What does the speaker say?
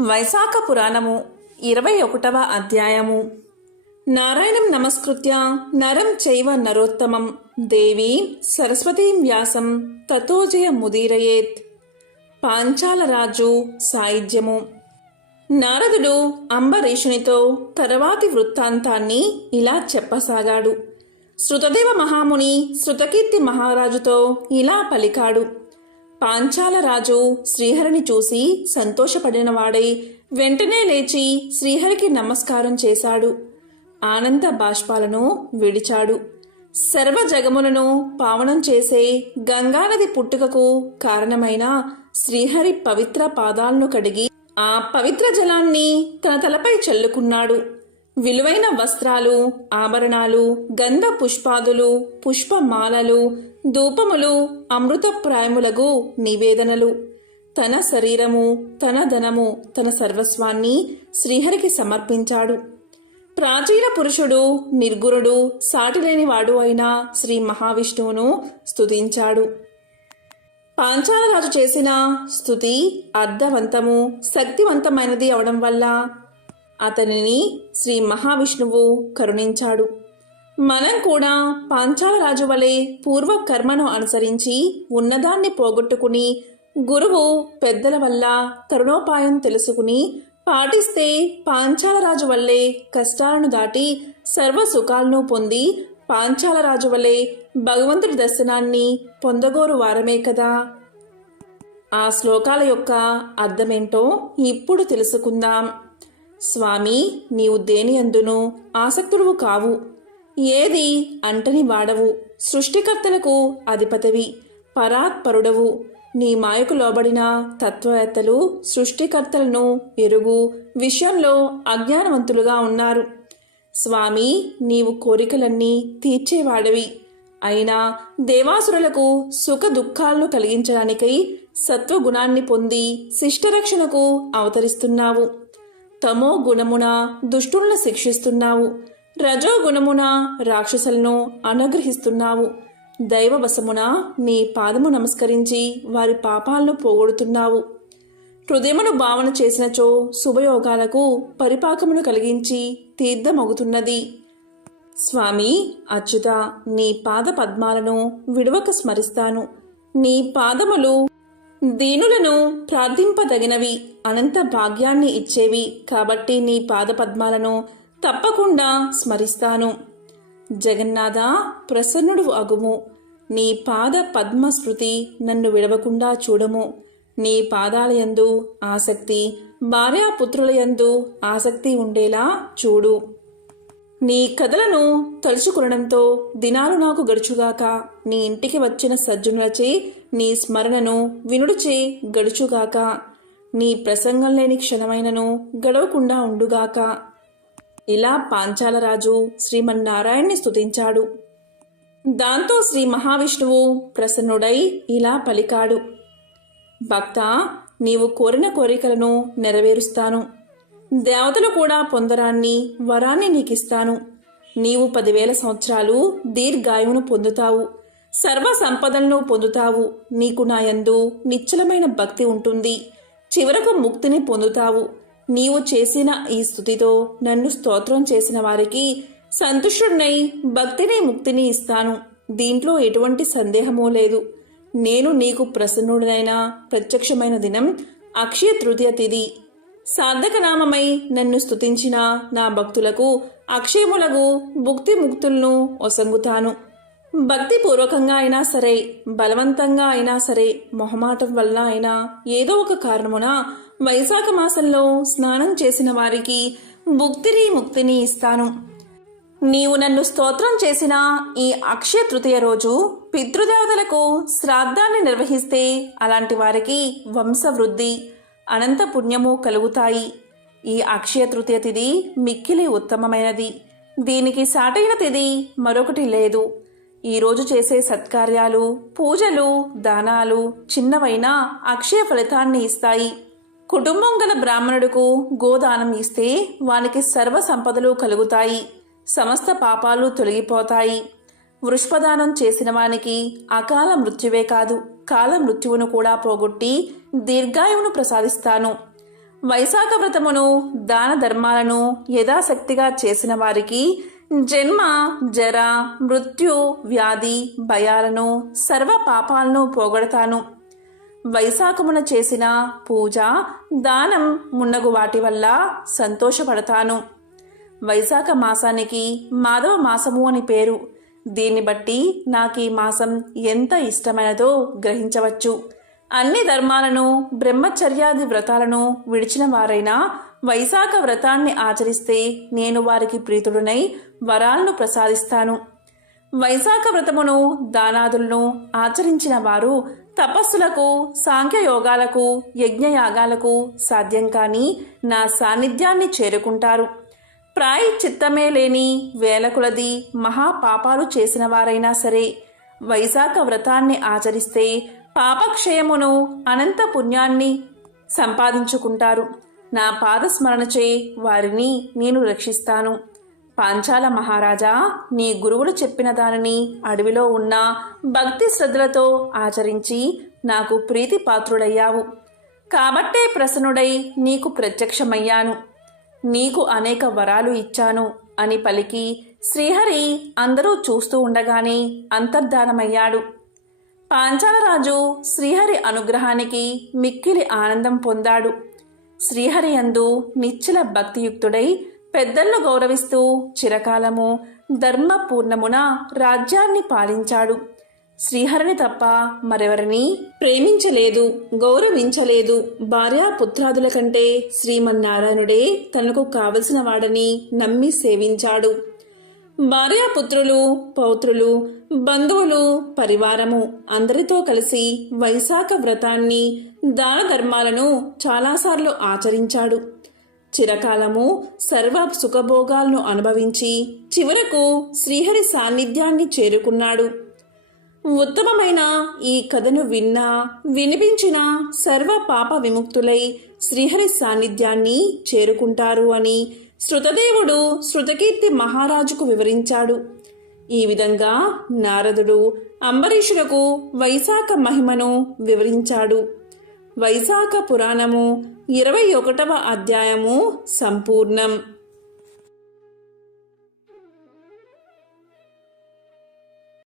వైశాఖ పురాణము ఇరవై ఒకటవ అధ్యాయము. నారాయణం నమస్కృత్య నరం చైవ నరోత్తమం. దేవి సరస్వతీం వ్యాసం తతోజయ ముదీరయేత్. పాంచాలరాజు సాయిధ్యము. నారదుడు అంబరీషునితో తర్వాతి వృత్తాంతాన్ని ఇలా చెప్పసాగాడు. శృతదేవ మహాముని శృతకీర్తి మహారాజుతో ఇలా పలికాడు. పాంచాల రాజు శ్రీహరిని చూసి సంతోషపడినవాడై వెంటనే లేచి శ్రీహరికి నమస్కారం చేశాడు. ఆనంద బాష్పాలను విడిచాడు. సర్వ జగములను పావనం చేసే గంగానది పుట్టుకకు కారణమైన శ్రీహరి పవిత్ర పాదాలను కడిగి ఆ పవిత్ర జలాన్ని తన తలపై చల్లుకున్నాడు. విలువైన వస్త్రాలు ఆభరణాలు గంధ పుష్పాదులు పుష్పమాలలు ధూపములు అమృతప్రాయములగు నివేదనలు. తన శరీరము తన ధనము తన సర్వస్వాన్ని శ్రీహరికి సమర్పించాడు. ప్రాచీన పురుషుడు నిర్గురుడు సాటిలేనివాడు అయిన శ్రీ మహావిష్ణువును స్తుతించాడు. పాంచాలరాజు చేసిన స్థుతి అర్థవంతము శక్తివంతమైనది అవడం వల్ల అతనిని శ్రీ మహావిష్ణువు కరుణించాడు. మనం కూడా పాంచాల రాజు వలె పూర్వ కర్మను అనుసరించి ఉన్నదాన్ని పోగొట్టుకుని గురువు పెద్దల వల్ల తరుణోపాయం తెలుసుకుని పాటిస్తే పాంచాలరాజు వల్లే కష్టాలను దాటి సర్వ సుఖాలను పొంది పాంచాలరాజు వలె భగవంతుడి దర్శనాన్ని పొందగోరు వారమే కదా. ఆ శ్లోకాల యొక్క అర్థమేంటో ఇప్పుడు తెలుసుకుందాం. స్వామి నీవు దేని అందును ఆసక్తుడువు కావు. ఏది అంటని వాడవు. సృష్టికర్తలకు అధిపతివి పరాత్పరుడవు. నీ మాయకు లోబడిన తత్వవేత్తలు సృష్టికర్తలను ఎరుగు విషయంలో అజ్ఞానవంతులుగా ఉన్నారు. స్వామి నీవు కోరికలన్నీ తీర్చేవాడవి. అయినా దేవాసురులకు సుఖ దుఃఖాలను కలిగించడానికై సత్వగుణాన్ని పొంది శిష్టరక్షణకు అవతరిస్తున్నావు. తమో గుణమున దుష్టులను శిక్షిస్తున్నావు. రజో గుణమున రాక్షసులను అనుగ్రహిస్తున్నావు. దైవవశమున నీ పాదము నమస్కరించి వారి పాపాలను పోగొడుతున్నావు. హృదయమును భావన చేసినచో శుభయోగాలకు పరిపాకమును కలిగించి తీర్థమగుతున్నది. స్వామి అచ్యుత నీ పాద పద్మాలను విడవక స్మరిస్తాను. నీ పాదములు దీనులను ప్రార్థింపదగినవి అనంత భాగ్యాన్ని ఇచ్చేవి కాబట్టి నీ పాద పద్మాలను తప్పకుండా స్మరిస్తాను. జగన్నాథ ప్రసన్నుడు అగుము. నీ పాద పద్మ స్మృతి నన్ను విడవకుండా చూడము. నీ పాదాలయందు ఆసక్తి భార్యాపుత్రులయందు ఆసక్తి ఉండేలా చూడు. నీ కథలను తలుచుకునడంతో దినాలు నాకు గడుచుగాక నీ ఇంటికి వచ్చిన సజ్జనులచే నీ స్మరణను వినుడిచే గడుచుగాక. నీ ప్రసంగం లేని క్షణమైనను గడవకుండా ఉండుగాక. ఇలా పాంచాలరాజు శ్రీమన్నారాయణ్ణి స్తుతించాడు. దాంతో శ్రీ మహావిష్ణువు ప్రసన్నుడై ఇలా పలికాడు. భక్త నీవు కోరిన కోరికలను నెరవేరుస్తాను. దేవతలు కూడా పొందరాన్ని వరాన్ని నీకిస్తాను. నీవు పదివేల సంవత్సరాలు దీర్ఘాయువును పొందుతావు. సర్వ సంపదలను పొందుతావు. నీకు నాయందు నిశ్చలమైన భక్తి ఉంటుంది. చివరకు ముక్తిని పొందుతావు. నీవు చేసిన ఈ స్థుతితో నన్ను స్తోత్రం చేసిన వారికి సంతుష్టుడినై భక్తిని ముక్తిని ఇస్తాను. దీంట్లో ఎటువంటి సందేహమూ లేదు. నేను నీకు ప్రసన్నుడనైన ప్రత్యక్షమైన దినం అక్షయ తృతీయ తిథి సార్ధకనామమై నన్ను స్తుతించిన నా భక్తులకు అక్షయములగు భుక్తి ముక్తులను ఒసంగుతాను. భక్తిపూర్వకంగా అయినా సరే బలవంతంగా అయినా సరే మొహమాటం వల్ల అయినా ఏదో ఒక కారణమున వైశాఖ మాసంలో స్నానం చేసిన వారికి భుక్తిని ముక్తిని ఇస్తాను. నీవు నన్ను స్తోత్రం చేసిన ఈ అక్షయ తృతీయ రోజు పితృదేవతలకు శ్రాద్ధాన్ని నిర్వహిస్తే అలాంటి వారికి వంశవృద్ధి అనంత పుణ్యము కలుగుతాయి. ఈ అక్షయ తృతీయ తిథి మిక్కిలి ఉత్తమమైనది. దీనికి సాటైన తిథి మరొకటి లేదు. ఈరోజు చేసే సత్కార్యాలు పూజలు దానాలు చిన్నవైనా అక్షయ ఫలితాన్ని ఇస్తాయి. కుటుంబం గల బ్రాహ్మణుడుకు గోదానం ఇస్తే వానికి సర్వ సంపదలు కలుగుతాయి. సమస్త పాపాలు తొలగిపోతాయి. వృష్పదానం చేసిన వానికి అకాల మృత్యువే కాదు. కాల మృత్యువును కూడా పోగొట్టి దీర్ఘాయువును ప్రసాదిస్తాను. వైశాఖ వ్రతమును దాన ధర్మాలను యథాశక్తిగా చేసిన వారికి జన్మ జర మృత్యు వ్యాధి భయాలను సర్వ పాపాలను పోగొడతాను. వైశాఖమున చేసిన పూజ దానం మున్నగు వాటి వల్ల సంతోషపడతాను. వైశాఖ మాసానికి మాధవ మాసము అని పేరు. దీన్ని బట్టి నాకు ఈ మాసం ఎంత ఇష్టమైనదో గ్రహించవచ్చు. అన్ని ధర్మాలను బ్రహ్మచర్యాది వ్రతాలను విడిచిన వారైనా వైశాఖ వ్రతాన్ని ఆచరిస్తే నేను వారికి ప్రీతుడునై వరాలను ప్రసాదిస్తాను. వైశాఖ వ్రతమును దానాదులను ఆచరించిన వారు తపస్సులకు సాంఖ్యయోగాలకు యజ్ఞయాగాలకు సాధ్యం కాని నా సాన్నిధ్యాన్ని చేరుకుంటారు. ప్రాయ చిత్తమే లేని వేలకులది మహాపాపాలు చేసిన వారైనా సరే వైశాఖ వ్రతాన్ని ఆచరిస్తే పాపక్షయమును అనంత పుణ్యాన్ని సంపాదించుకుంటారు. నా పాదస్మరణచే వారిని నేను రక్షిస్తాను. పాంచాల మహారాజా నీ గురువులు చెప్పిన దానిని అడవిలో ఉన్న భక్తి శ్రద్ధలతో ఆచరించి నాకు ప్రీతి పాత్రుడయ్యావు కాబట్టే ప్రసన్నుడై నీకు ప్రత్యక్షమయ్యాను. నీకు అనేక వరాలు ఇచ్చాను అని పలికి శ్రీహరి అందరూ చూస్తూ ఉండగానే అంతర్ధానమయ్యాడు. పాంచాలరాజు శ్రీహరి అనుగ్రహానికి మిక్కిలి ఆనందం పొందాడు. శ్రీహరి అందు నిశ్చల భక్తియుక్తుడై పెద్దలను గౌరవిస్తూ చిరకాలము ధర్మపూర్ణమున రాజ్యాన్ని పాలించాడు. శ్రీహరిని తప్ప మరెవరిని ప్రేమించలేదు గౌరవించలేదు. భార్యాపుత్రాదుల కంటే శ్రీమన్నారాయణుడే తనకు కావలసిన వాడని నమ్మి సేవించాడు. భార్యాపుత్రులు పౌత్రులు బంధువులు పరివారము అందరితో కలిసి వైశాఖ వ్రతాన్ని దాన ధర్మాలను చాలాసార్లు ఆచరించాడు. చిరకాలము సర్వ సుఖభోగాలను అనుభవించి చివరకు శ్రీహరి సాన్నిధ్యాన్ని చేరుకున్నాడు. ఉత్తమమైన ఈ కథను విన్నా వినిపించిన సర్వ పాప విముక్తులై శ్రీహరి సాన్నిధ్యాన్ని చేరుకుంటారు అని శృతదేవుడు శృతకీర్తి మహారాజుకు వివరించాడు. ఈ విధంగా నారదుడు అంబరీషులకు వైశాఖ మహిమను వివరించాడు. వైశాఖ పురాణము ఇరవై ఒకటవ అధ్యాయము సంపూర్ణం.